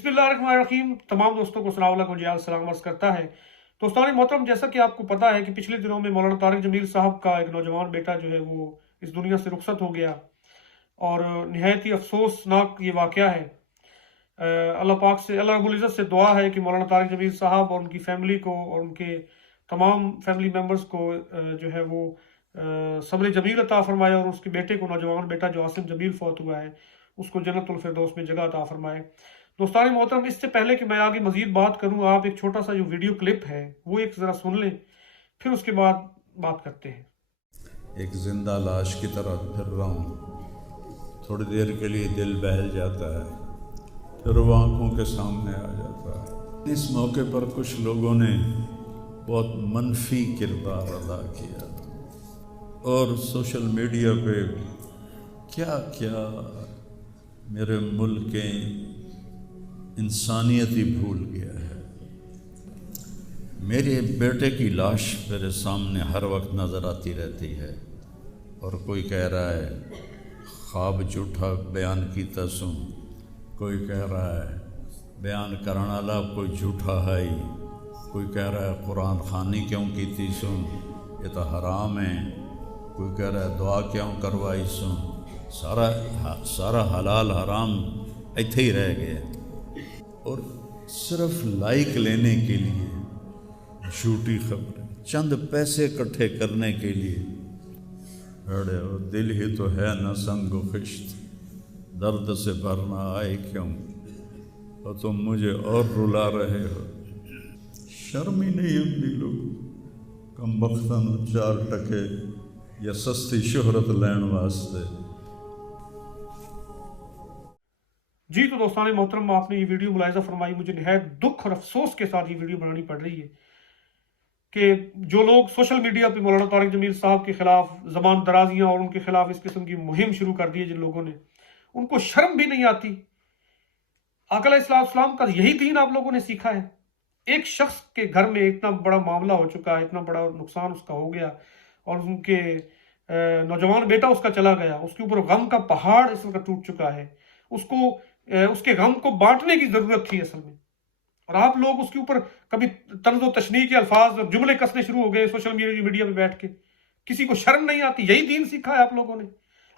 बिस्मिल्लाहिर्रहमानिर्रहीम। तमाम दोस्तों को सलाम अलैकुम जियाद सलाम अर्ज करता है। दोस्तों मोहतरम, जैसा कि आपको पता है कि पिछले दिनों में मौलाना तारिक जमील साहब का एक नौजवान बेटा जो है वो इस दुनिया से रुखसत हो गया और निहायत ही अफसोसनाक ये वाक़या है। अल्लाह पाक से, अल्लाह रब्बुल इज़्ज़त से दुआ है कि मौलाना तारिक जमील साहब और उनकी फैमिली को और उनके तमाम फैमिली मेम्बर्स को जो है वो सब्र जमील अता फरमाए और उसके बेटे को, नौजवान बेटा जो आसिम जमील फौत हुआ है, उसको जन्नतुल फिरदौस में जगह अता फरमाए। दोस्तान मोहतरम, इससे पहले कि मैं आगे मजीद बात करूं, आप एक छोटा सा जो वीडियो क्लिप है वो एक ज़रा सुन लें, फिर उसके बाद बात करते हैं। एक जिंदा लाश की तरह फिर रहा हूँ, थोड़ी देर के लिए दिल बहल जाता है, फिर वो आंखों के सामने आ जाता है। इस मौके पर कुछ लोगों ने बहुत मनफी किरदार अदा किया और सोशल मीडिया पे क्या क्या मेरे मुल्क के इंसानियत ही भूल गया है। मेरे बेटे की लाश मेरे सामने हर वक्त नज़र आती रहती है और कोई कह रहा है ख्वाब झूठा बयान कीता सुन, कोई कह रहा है बयान करने वाला कोई झूठा है ही, कोई कह रहा है कुरान खानी क्यों कीती सुन, ये तो हराम है, कोई कह रहा है दुआ क्यों करवाई सुन। सारा हलाल हराम इत्थे ही रह गया और सिर्फ लाइक लेने के लिए झूठी खबरें, चंद पैसे इकट्ठे करने के लिए। अरे और दिल ही तो है न संग खिश्त, दर्द से भरना आए क्यों, और तुम मुझे और रुला रहे हो। शर्म ही नहीं आती लोगों, कम बख्तन 4 टके या सस्ती शोहरत लैन वास्ते। जी तो दोस्तान मोहतरम, आपने ये वीडियो मुलाहिज़ा फरमाई। मुझे निहायत दुख और अफसोस के साथ ये वीडियो बनानी पड़ रही है कि जो लोग सोशल मीडिया पे मौलाना तारिक जमील साहब के खिलाफ ज़बान दराजियाँ और उनके खिलाफ इस किस्म की मुहिम शुरू कर दी है, जिन लोगों ने, उनको शर्म भी नहीं आती। आका अलैहिस्सलाम का यही दीन आप लोगों ने सीखा है। एक शख्स के घर में इतना बड़ा मामला हो चुका है, इतना बड़ा नुकसान उसका हो गया और उनके नौजवान बेटा उसका चला गया, उसके ऊपर गम का पहाड़ इस वक्त टूट चुका है। उसको उसके गम को बांटने की जरूरत थी असल में, और आप लोग उसके ऊपर कभी तंज़ व तशनीह के अल्फाज और जुमले कसने शुरू हो गए सोशल मीडिया में बैठ के। किसी को शर्म नहीं आती। यही दीन सीखा है आप लोगों ने।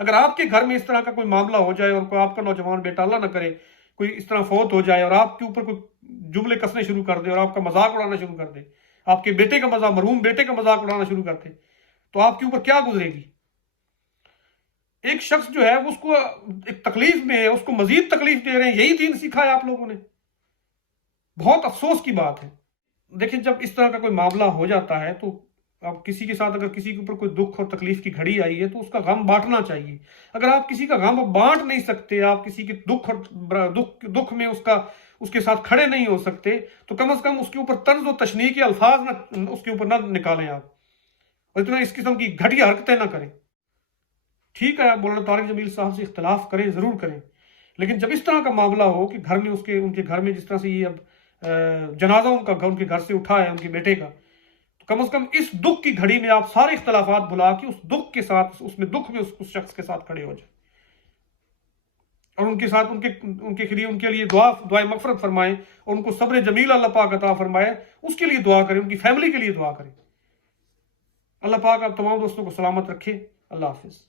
अगर आपके घर में इस तरह का कोई मामला हो जाए और कोई आपका नौजवान बेटा, अल्लाह ना करे, कोई इस तरह फौत हो जाए और आपके ऊपर कोई जुमले कसने शुरू कर दे और आपका मजाक उड़ाना शुरू कर दे, आपके बेटे का मजाक, मरहूम बेटे का मजाक उड़ाना शुरू कर दे, तो आपके ऊपर क्या गुजरेगी। एक शख्स जो है उसको एक तकलीफ में है, उसको मजीद तकलीफ दे रहे हैं। यही दीन सीखा है आप लोगों ने। बहुत अफसोस की बात है। देखिए, जब इस तरह का कोई मामला हो जाता है तो अब किसी के साथ अगर किसी के ऊपर कोई दुख और तकलीफ की घड़ी आई है तो उसका गम बांटना चाहिए। अगर आप किसी का गम बांट नहीं सकते, आप किसी के दुख में उसके साथ खड़े नहीं हो सकते, तो कम से कम उसके ऊपर तर्ज और तशनीह के अल्फाज ना उसके ऊपर ना निकालें आप, और इतना इस किस्म की घटिया हरकतें ना करें। ठीक है, आप मौलाना तारिक जमील साहब से इख्तलाफ करें, ज़रूर करें, लेकिन जब इस तरह का मामला हो कि घर में उनके घर में जिस तरह से ये अब जनाजा उनके घर से उठा है उनके बेटे का, तो कम से कम इस दुख की घड़ी में आप सारे इख्तलाफात भुला के उस दुख के साथ, उसमें दुख में उस शख्स के साथ खड़े हो जाए और उनके साथ उनके लिए दुआए मगफरत फरमाएं और उनको सब्र जमील अल्लाह पाक अता फरमाए, उसके लिए दुआ करें, उनकी फैमिली के लिए दुआ करें। अल्लाह पाक आप तमाम दोस्तों को सलामत रखे। अल्लाह हाफिज़।